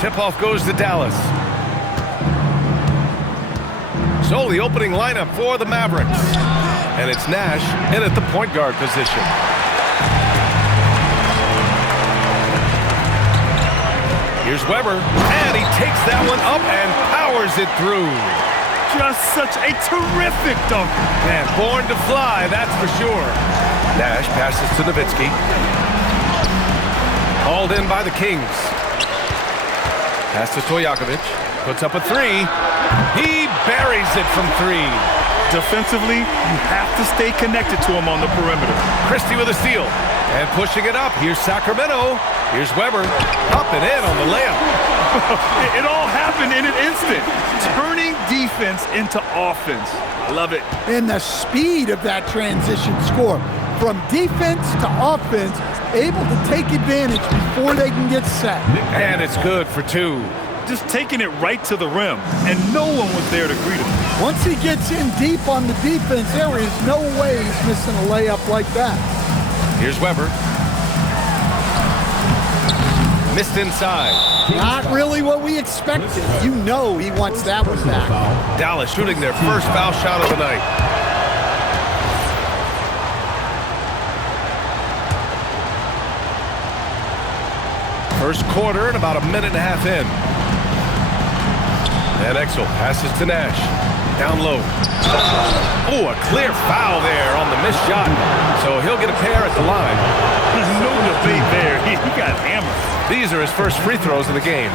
Tip-off goes to Dallas. So the opening lineup for the Mavericks. And it's Nash in at the point guard position. Here's Weber, and he takes that one up and powers it through. Just such a terrific dunker. Man, born to fly, that's for sure. Nash passes to Nowitzki. Hauled in by the Kings. Pass to Stojakovic. Puts up a three. He buries it from three. Defensively, you have to stay connected to him on the perimeter. Christie with a steal. And pushing it up. Here's Sacramento. Here's Weber. Up and in on the layup. It all happened in an instant. Turning defense into offense. I love it. And the speed of that transition score. From defense to offense, able to take advantage before they can get set. And it's good for two. Just taking it right to the rim, and no one was there to greet him. Once he gets in deep on the defense, there is no way he's missing a layup like that. Here's Weber. Missed inside. Not really what we expected. You know he wants that one back. Dallas shooting their first foul shot of the night. First quarter and about a minute and a half in. And Exel passes to Nash. Down low. Oh, a clear foul there on the missed shot. So he'll get a pair at the line. No debate there. He got hammered. These are his first free throws of the game.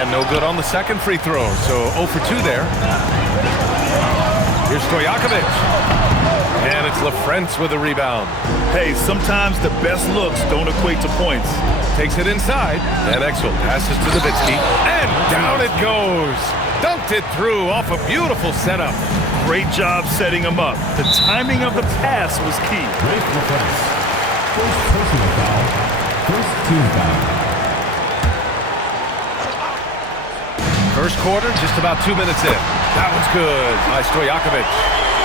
And no good on the second free throw. So 0 for 2 there. Here's Stojakovic. And it's LaFrentz with a rebound. Hey, sometimes the best looks don't equate to points. Takes it inside. And Exel passes to Nowitzki. And down it goes. Dunked it through off a beautiful setup. Great job setting him up. The timing of the pass was key. First personal foul. First team foul. First quarter, just about 2 minutes in. That one's good by Stojakovic.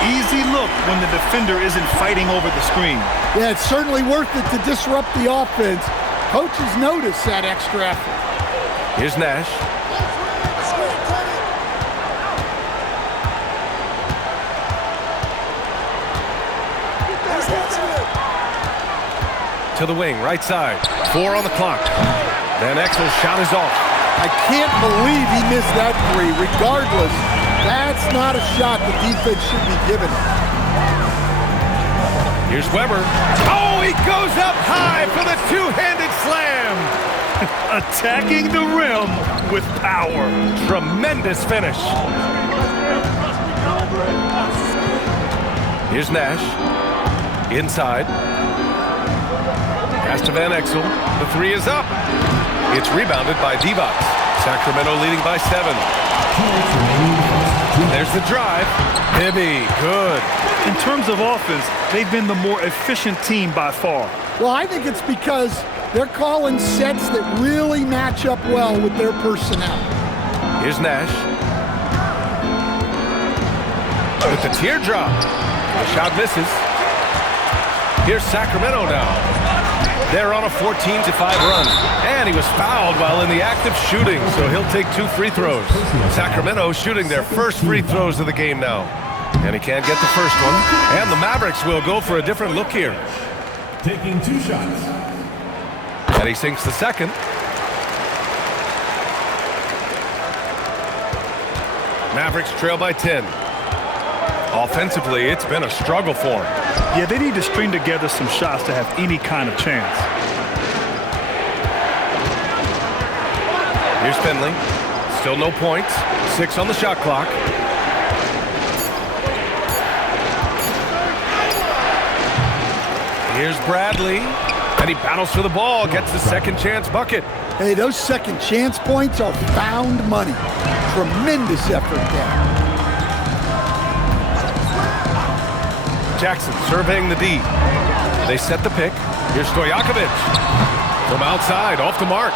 Easy look when the defender isn't fighting over the screen. Yeah, it's certainly worth it to disrupt the offense. Coaches notice that extra effort. Here's Nash. To the wing, right side. 4 on the clock. Then Exel's shot is off. I can't believe he missed that three. Regardless, that's not a shot the defense should be giving. Here's Weber. Oh, he goes up high for the two-handed slam. Attacking the rim with power. Tremendous finish. Here's Nash. Inside. Pass to Van Exel. The three is up. It's rebounded by Divac. Sacramento leading by 7. There's the drive. Bibby, good. In terms of offense, they've been the more efficient team by far. Well, I think it's because they're calling sets that really match up well with their personnel. Here's Nash. With the teardrop. The shot misses. Here's Sacramento now. They're on a 14-5 run. And he was fouled while in the act of shooting, so he'll take 2 free throws. Sacramento shooting their first free throws of the game now. And he can't get the first one. And the Mavericks will go for a different look here. Taking 2 shots. And he sinks the second. Mavericks trail by 10. Offensively, it's been a struggle for them. Yeah, they need to string together some shots to have any kind of chance. Here's Finley. Still no points. 6 on the shot clock. Here's Bradley. And he battles for the ball, gets the second chance bucket. Hey, those second chance points are found money. Tremendous effort there. Jackson surveying the D. They set the pick. Here's Stojakovic. From outside, off the mark.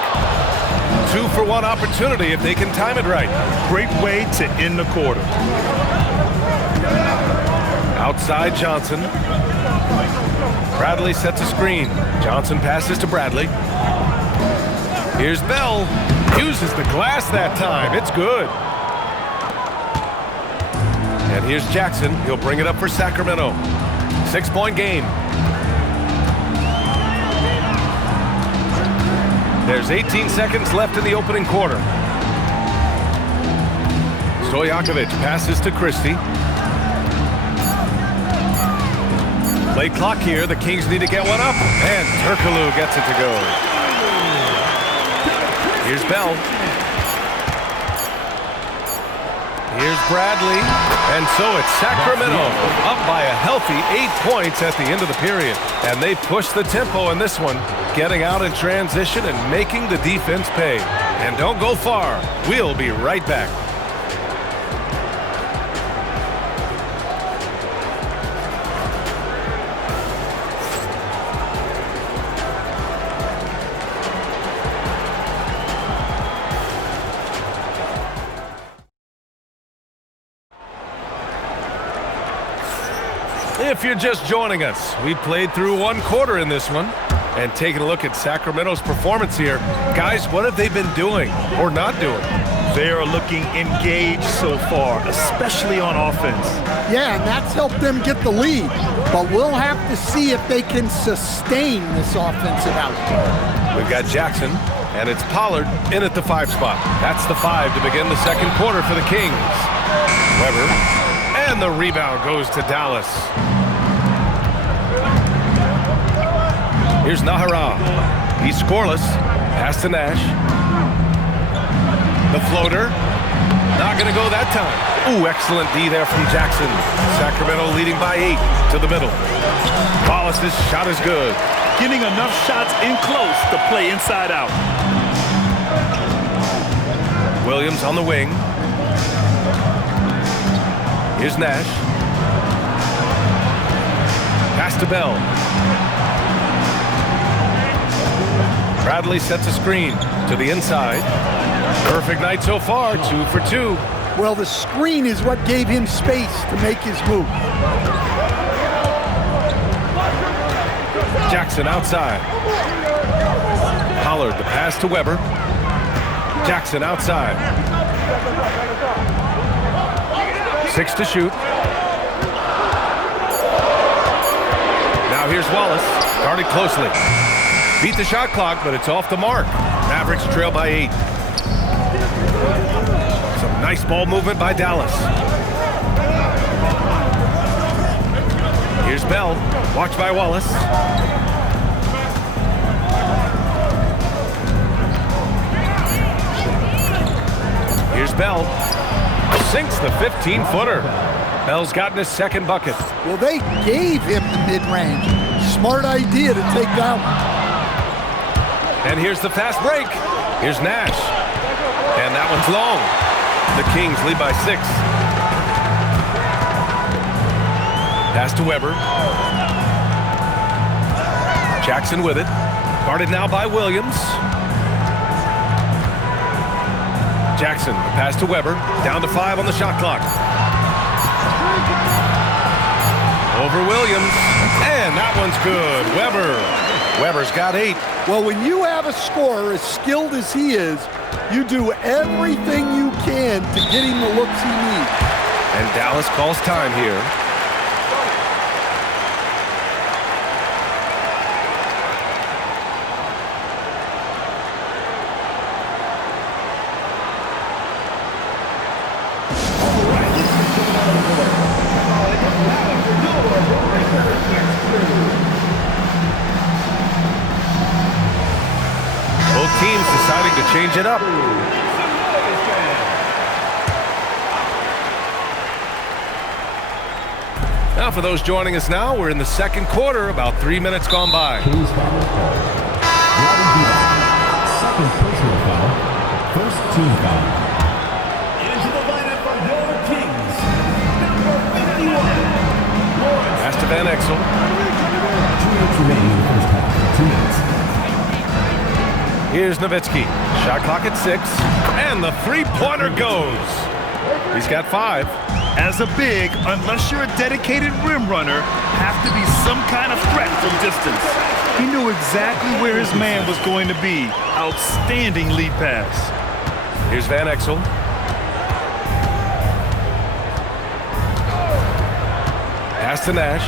2-for-1 opportunity if they can time it right. Great way to end the quarter. Outside Johnson. Bradley sets a screen. Johnson passes to Bradley. Here's Bell. Uses the glass that time. It's good. And here's Jackson. He'll bring it up for Sacramento. 6-point game. There's 18 seconds left in the opening quarter. Stojakovic passes to Christie. Play clock here. The Kings need to get one up. And Turkoglu gets it to go. Here's Bell. Here's Bradley. And so it's Sacramento up by a healthy 8 points at the end of the period. And they push the tempo in this one, getting out in transition and making the defense pay. And don't go far. We'll be right back. If you're just joining us, we played through one quarter in this one. And taking a look at Sacramento's performance here. Guys, what have they been doing or not doing? They are looking engaged so far, especially on offense. Yeah, and that's helped them get the lead. But we'll have to see if they can sustain this offensive output. We've got Jackson, and it's Pollard in at the 5 spot. That's the 5 to begin the second quarter for the Kings. Weber, and the rebound goes to Dallas. Here's Nahara. He's scoreless. Pass to Nash. The floater. Not going to go that time. Ooh, excellent D there from Jackson. Sacramento leading by 8 to the middle. Wallace's shot is good. Getting enough shots in close to play inside out. Williams on the wing. Here's Nash. Pass to Bell. Bradley sets a screen to the inside. Perfect night so far, 2 for 2. Well, the screen is what gave him space to make his move. Jackson outside. Pollard, the pass to Weber. Jackson outside. 6 to shoot. Now here's Wallace, guarded closely. Beat the shot clock, but it's off the mark. Mavericks trail by 8. Some nice ball movement by Dallas. Here's Bell, watched by Wallace. Here's Bell. Sinks the 15-footer. Bell's gotten his second bucket. Well, they gave him the mid-range. Smart idea to take that one. And here's the fast break. Here's Nash. And that one's long. The Kings lead by 6. Pass to Weber. Jackson with it. Guarded now by Williams. Jackson, pass to Weber. Down to 5 on the shot clock. Over Williams. And that one's good. Weber's got 8. Well, when you have a scorer as skilled as he is, you do everything you can to get him the looks he needs. And Dallas calls time here. Both teams deciding to change it up. Now for those joining us now, we're in the second quarter, about 3 minutes gone by. Kings foul call. Second personal foul. First team foul. Into the lineup for your Kings. Number 51. Pass to Van Exel. 2 minutes remaining in the first half. 2 minutes. Here's Nowitzki. Shot clock at 6. And the three-pointer goes. He's got 5. As a big, unless you're a dedicated rim runner, have to be some kind of threat from distance. He knew exactly where his man was going to be. Outstanding lead pass. Here's Van Exel. Pass to Nash.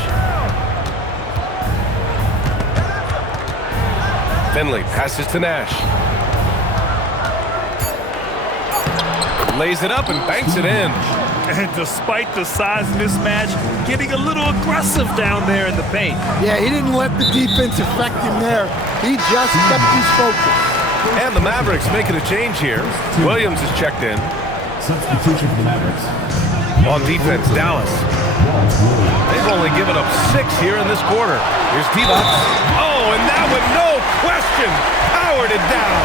Finley passes to Nash. Lays it up and banks it in. And despite the size mismatch, getting a little aggressive down there in the paint. Yeah, he didn't let the defense affect him there. He just kept his focus. And the Mavericks making a change here. Williams is checked in. Substitution for the Mavericks. On defense, Dallas. They've only given up 6 here in this quarter. Here's Divac. Oh, and that one, no question, powered it down.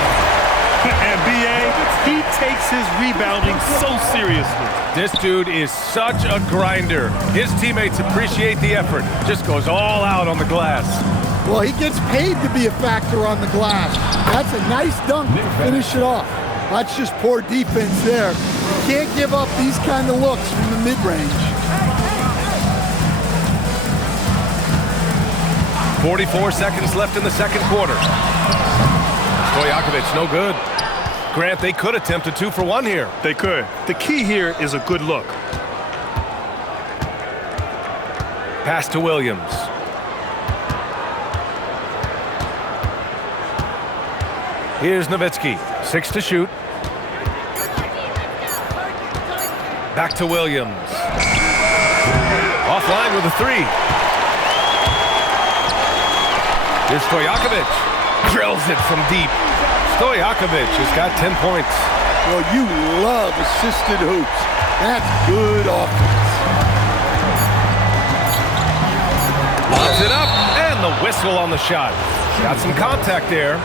And B.A., he takes his rebounding so seriously. This dude is such a grinder. His teammates appreciate the effort. Just goes all out on the glass. Well, he gets paid to be a factor on the glass. That's a nice dunk to finish it off. That's just poor defense there. You can't give up these kind of looks from the mid-range. 44 seconds left in the second quarter. Stojakovic, no good. Grant, they could attempt a 2 for 1 here. They could. The key here is a good look. Pass to Williams. Here's Nowitzki. 6 to shoot. Back to Williams. Offline with a 3. Here's Stojakovic. Drills it from deep. Stojakovic has got 10 points. Well, you love assisted hoops. That's good offense. Lobs it up, and the whistle on the shot. Got some contact there.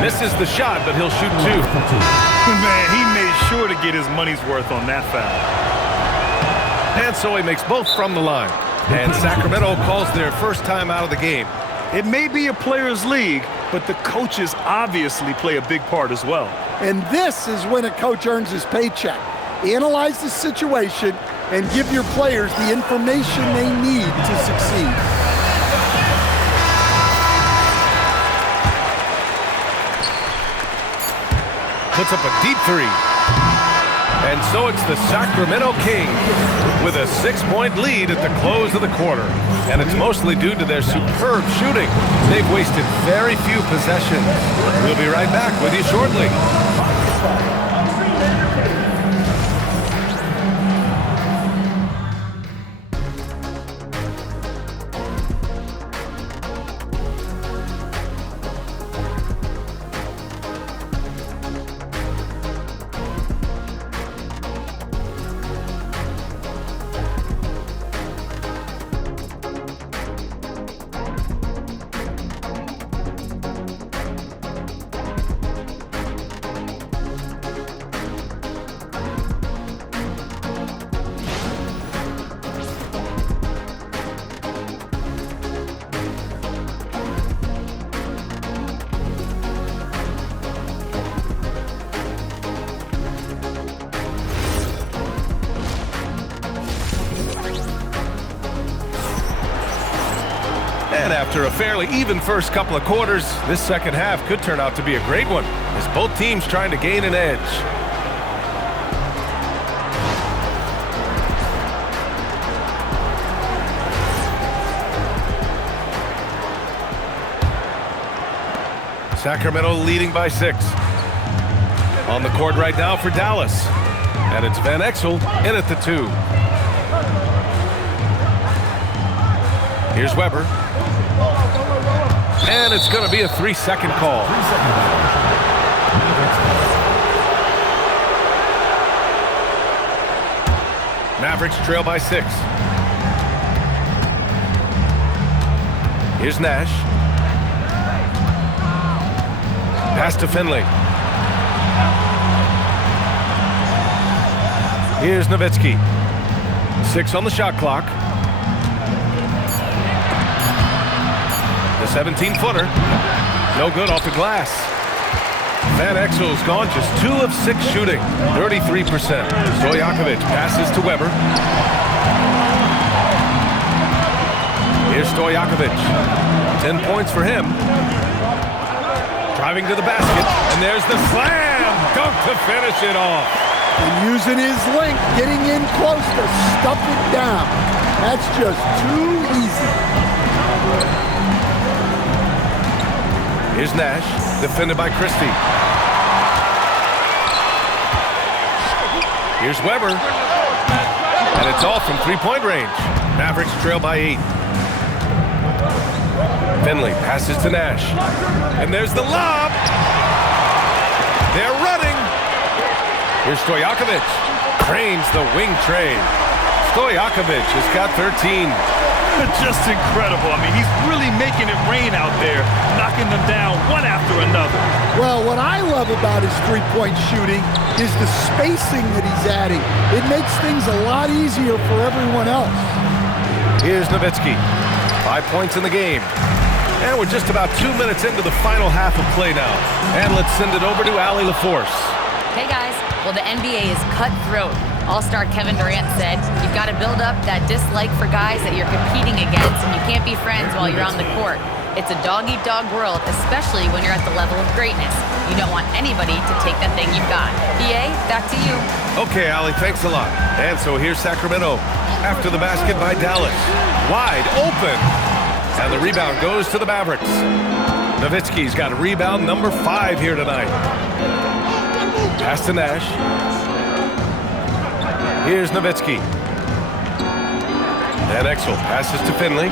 Misses the shot, but he'll shoot 2. Man, he made sure to get his money's worth on that foul. And so he makes both from the line. And Sacramento calls their first time out of the game. It may be a players' league, but the coaches obviously play a big part as well. And this is when a coach earns his paycheck. Analyze the situation and give your players the information they need to succeed. Puts up a deep 3. And so it's the Sacramento Kings with a 6-point lead at the close of the quarter. And it's mostly due to their superb shooting. They've wasted very few possessions. We'll be right back with you shortly. And after a fairly even first couple of quarters, this second half could turn out to be a great one, as both teams trying to gain an edge. Sacramento leading by 6. On the court right now for Dallas. And it's Van Exel in at the 2. Here's Weber. And it's going to be a 3-second call. Mavericks trail by 6. Here's Nash. Pass to Finley. Here's Nowitzki. 6 on the shot clock. The 17-footer. No good off the glass. Van Exel's gone just 2 of 6 shooting. 33%. Stojakovic passes to Weber. Here's Stojakovic. 10 points for him. Driving to the basket, and there's the slam dunk to finish it off. And using his length, getting in close to stuff it down. That's just too easy. Here's Nash, defended by Christie. Here's Weber. And it's all from three-point range. Mavericks trail by 8. Finley passes to Nash. And there's the lob. They're running. Here's Stojakovic. Trains the wing trade. Stojakovic has got 13. Just incredible. I mean, he's really making it rain out there, knocking them down one after another. Well, what I love about his three-point shooting is the spacing that he's adding. It makes things a lot easier for everyone else. Here's Nowitzki. 5 points in the game. And we're just about 2 minutes into the final half of play now. And let's send it over to Allie LaForce. Hey guys, well the NBA is cutthroat. All-star Kevin Durant said, you've got to build up that dislike for guys that you're competing against and you can't be friends while you're on the court. It's a dog-eat-dog world, especially when you're at the level of greatness. You don't want anybody to take that thing you've got. BA, back to you. Okay, Allie, thanks a lot. And so here's Sacramento. After the basket by Dallas. Wide open. And the rebound goes to the Mavericks. Nowitzki's got a rebound number 5 here tonight. Pass to Nash. Here's Nowitzki. And Exel passes to Finley.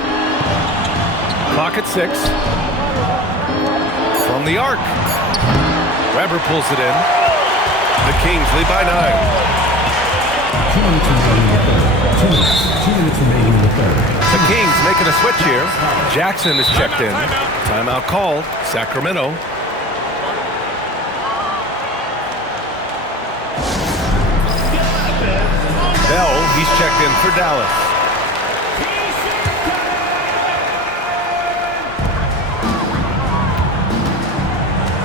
Clock at 6. From the arc. Weber pulls it in. The Kings lead by 9. 2 minutes remaining in the third. 2 minutes remaining in the third. The Kings making a switch here. Jackson is checked in. Timeout called. Sacramento. Bell, he's checked in for Dallas.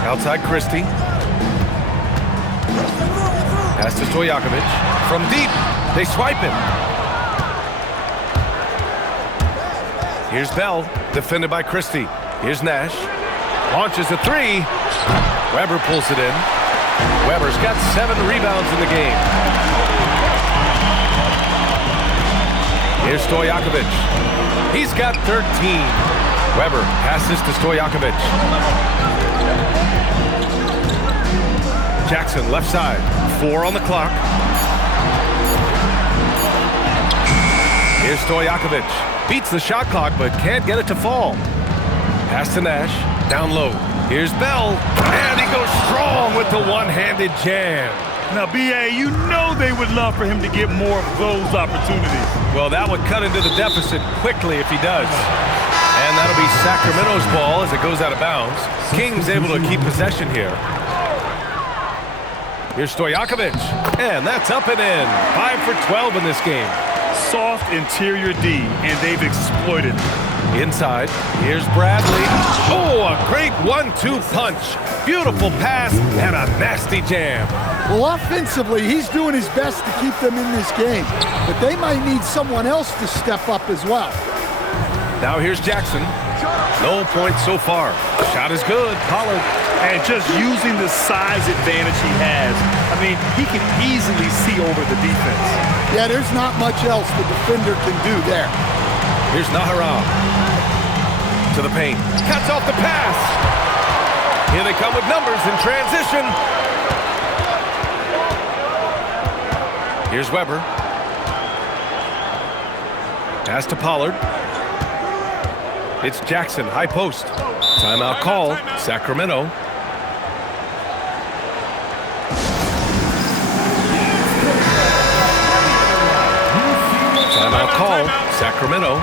Outside Christie. Pass to Stojakovic. From deep, they swipe it. Here's Bell, defended by Christie. Here's Nash. Launches a 3. Weber pulls it in. Weber's got 7 rebounds in the game. Here's Stojakovic. He's got 13. Weber passes to Stojakovic. Jackson left side. 4 on the clock. Here's Stojakovic. Beats the shot clock but can't get it to fall. Pass to Nash. Down low. Here's Bell. And he goes strong with the one-handed jam. Now, BA, you know they would love for him to get more of those opportunities. Well, that would cut into the deficit quickly if he does. And that'll be Sacramento's ball as it goes out of bounds. Kings able to keep possession here. Here's Stojakovic. And that's up and in. 5 for 12 in this game. Soft interior D, and they've exploited it. Inside, here's Bradley. Oh, a great 1-2 punch. Beautiful pass and a nasty jam. Well, offensively, he's doing his best to keep them in this game, but they might need someone else to step up as well. Now here's Jackson. No points so far. Shot is good. Pollard. And just using the size advantage he has, I mean, he can easily see over the defense. Yeah, there's not much else the defender can do there. Here's Nahara. To the paint. Cuts off the pass. Here they come with numbers in transition. Here's Weber. Pass to Pollard. It's Jackson, high post. Timeout call, Sacramento. Timeout call, Sacramento.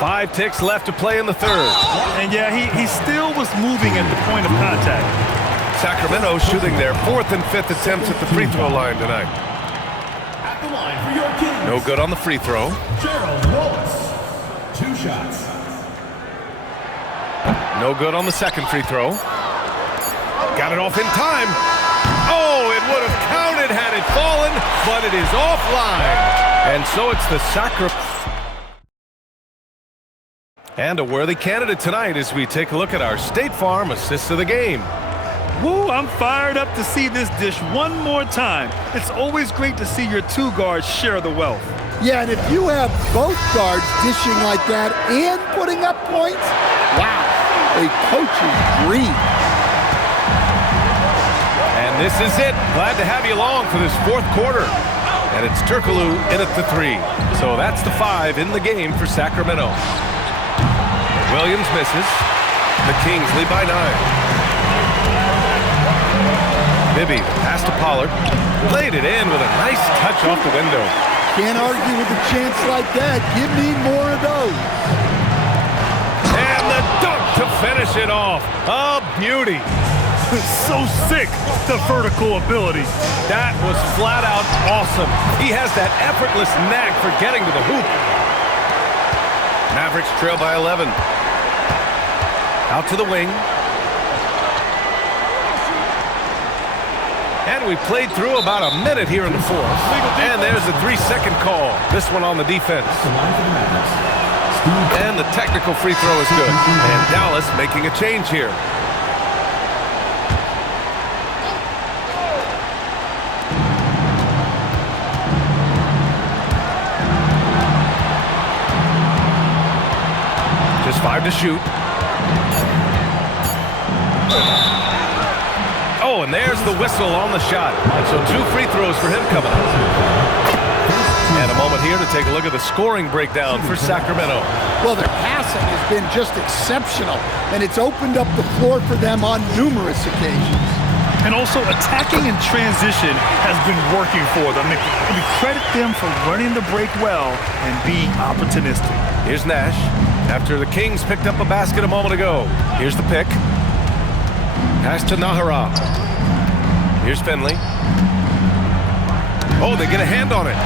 Five ticks left to play in the third. And yeah, he still was moving at the point of contact. Sacramento shooting their 4th and 5th attempts at the free throw line tonight. At the line for your Kings. No good on the free throw. Gerald Wallace. 2 shots. No good on the second free throw. Got it off in time. Oh, it would have counted had it fallen, but it is offline. And so it's the And a worthy candidate tonight as we take a look at our State Farm assist of the game. Woo, I'm fired up to see this dish one more time. It's always great to see your 2 guards share the wealth. Yeah, and if you have both guards dishing like that and putting up points, wow, a coach's dream. And this is it. Glad to have you along for this 4th quarter. And it's Turkoglu in at the 3. So that's the 5 in the game for Sacramento. Williams misses. The Kings lead by 9. Bibby, pass to Pollard. Laid it in with a nice touch off the window. Can't argue with a chance like that. Give me more of those. And the dunk to finish it off. A beauty. So sick, the vertical ability. That was flat out awesome. He has that effortless knack for getting to the hoop. Mavericks trail by 11. Out to the wing. And we played through about a minute here in the 4th. And there's a 3-second call. This one on the defense. And the technical free throw is good. And Dallas making a change here. Just 5 to shoot. Oh, and there's the whistle on the shot. And so 2 free throws for him coming up. And a moment here to take a look at the scoring breakdown for Sacramento. Well, their passing has been just exceptional, and it's opened up the floor for them on numerous occasions. And also attacking in transition has been working for them. We credit them for learning the break well and being opportunistic. Here's Nash. After the Kings picked up a basket a moment ago. Here's the pick. Pass to Nahara. Here's Finley. Oh, they get a hand on it.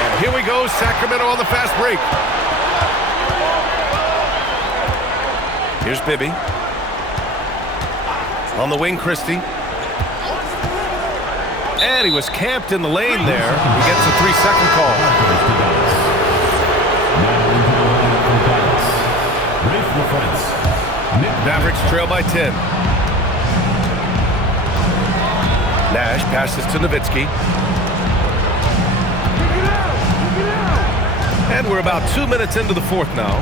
And here we go, Sacramento on the fast break. Here's Bibby. On the wing, Christie. And he was camped in the lane there. He gets a 3-second call. Mavericks trail by 10. Nash passes to Nowitzki. And we're about 2 minutes into the 4th now.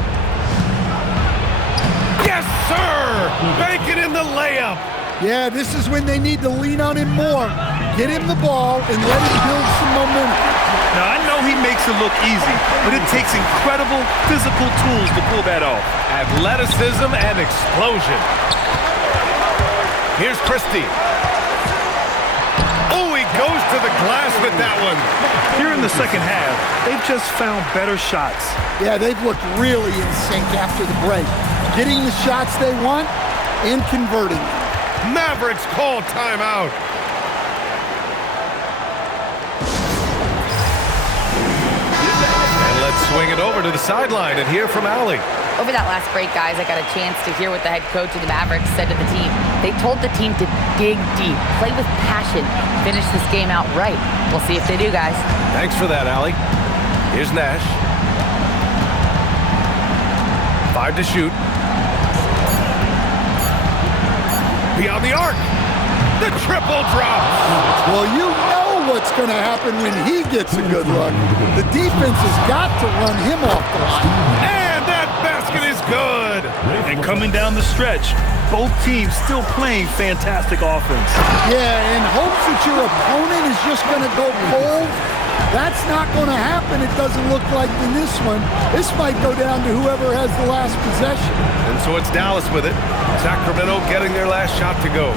Yes, sir! Bank it in the layup. Yeah, this is when they need to lean on him more. Get him the ball and let him build some momentum. Now, I know he makes it look easy, but it takes incredible physical tools to pull that off. Athleticism and explosion. Here's Christie. Oh, he goes to the glass with that one. Here in the second half, they've just found better shots. Yeah, they've looked really in sync after the break. Getting the shots they want and converting them. Mavericks call timeout. And let's swing it over to the sideline and hear from Allie. Over that last break, guys, I got a chance to hear what the head coach of the Mavericks said to the team. They told the team to dig deep, play with passion, finish this game out right. We'll see if they do, guys. Thanks for that, Allie. Here's Nash. 5 to shoot. Beyond the arc. The triple drop. Well, you know what's going to happen when he gets a good look. The defense has got to run him off the line. And that basket is good. And coming down the stretch, both teams still playing fantastic offense. Yeah, in hopes that your opponent is just going to go cold. That's not going to happen, it doesn't look like in this one. This might go down to whoever has the last possession. And so it's Dallas with it. Sacramento getting their last shot to go.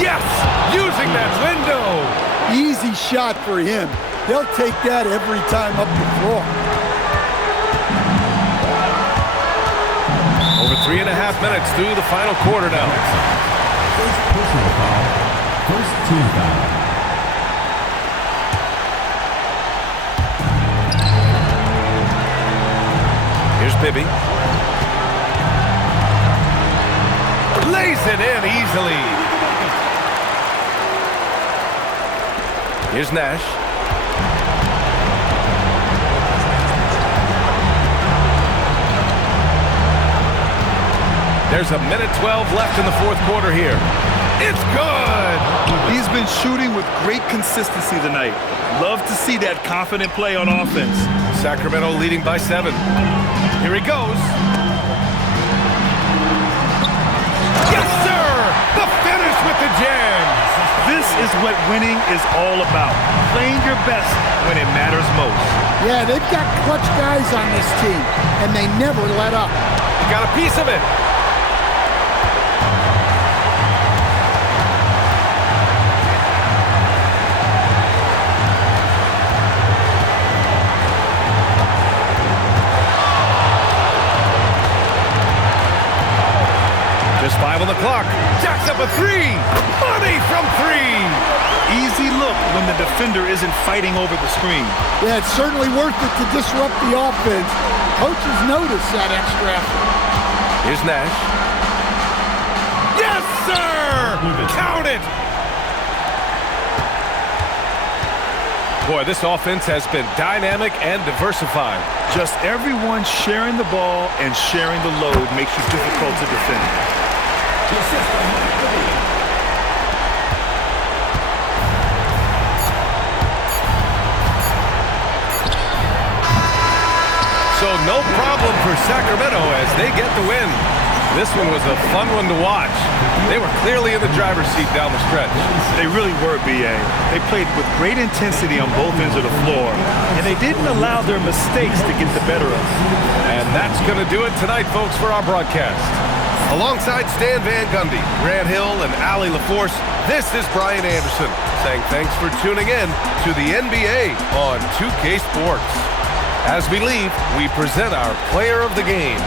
Yes! Using that window! Easy shot for him. They'll take that every time up the floor. Over 3.5 minutes through the final quarter now. First personal foul. First team foul. Here's Bibby. Lays it in easily. Here's Nash. There's a minute 12 left in the fourth quarter here. It's good! He's been shooting with great consistency tonight. Love to see that confident play on offense. Sacramento leading by 7. Here he goes. Yes, sir! The finish with the jam! This is what winning is all about. Playing your best when it matters most. Yeah, they've got clutch guys on this team, and they never let up. He got a piece of it. Just 5 on the clock. Jacks up a 3. Money from 3. Easy look when the defender isn't fighting over the screen. Yeah, it's certainly worth it to disrupt the offense. Coaches notice that extra effort. Here's Nash. Yes, sir! Count it! Boy, this offense has been dynamic and diversified. Just everyone sharing the ball and sharing the load makes you difficult to defend. So no problem for Sacramento as they get the win. This one was a fun one to watch. They were clearly in the driver's seat down the stretch. They really were, B.A. They played with great intensity on both ends of the floor, and they didn't allow their mistakes to get the better of them. And that's going to do it tonight, folks, for our broadcast. Alongside Stan Van Gundy, Grant Hill, and Allie LaForce, this is Brian Anderson saying thanks for tuning in to the NBA on 2K Sports. As we leave, we present our player of the game.